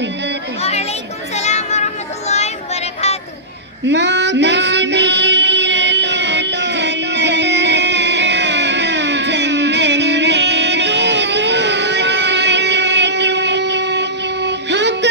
वालेकुम सलाम व रहमतुल्लाहि व बरकातुहू। माँ कश्मीर तो जन्नत में हक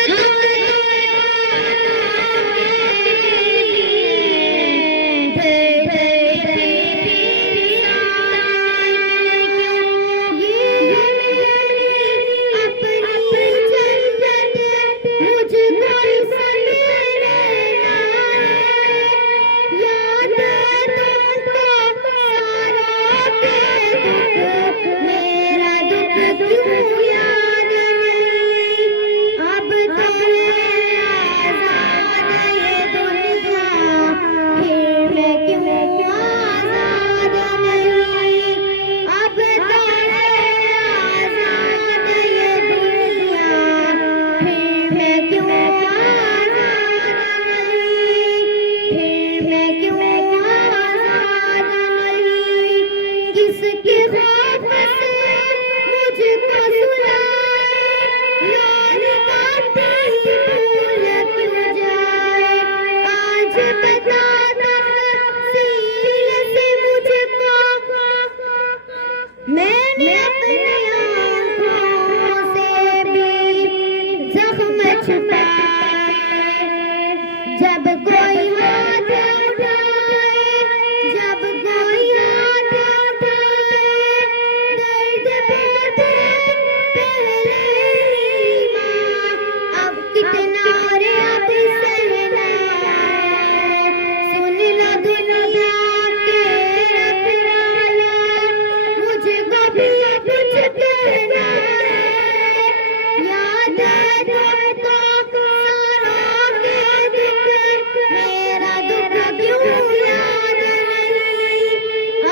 मैंने अपनी आँखों से भी जख्म छुपाए। जब कोई हाथ उठाए, जब कोई हाथ उठाए, दर्द बोझे पहले ही माँ, अब कितना और अब सहना है। सुन लो दुनिया के रखवाला, मुझको भी कुछ कहना है। याद है तुमको सारों के दुख, मेरा दुख क्यों याद नहीं।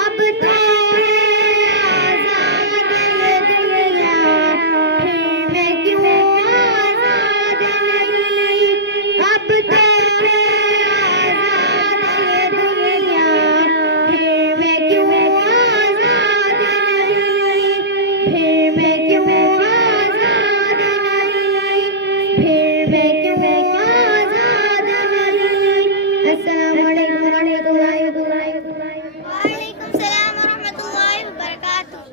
अब तो है आजाद ये दुनिया, फिर मैं क्यों आजाद नहीं। अब तो है आजाद ये दुनिया, फिर मैं क्यों आजाद नहीं। फिर मैं क्यों आजाद नहीं। फिर मैं क्यों आजाद नहीं। अस्सलाम वालेकुम रहमतुल्लाहि व बरकातुहू। वालेकुम सलाम व रहमतुल्लाहि व बरकातुहू।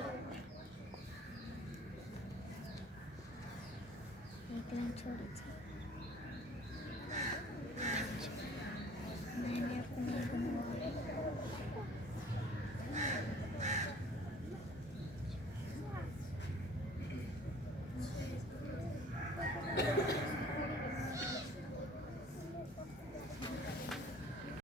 एक लाइन छोड़ी थी। मैंने अपने गुनवाए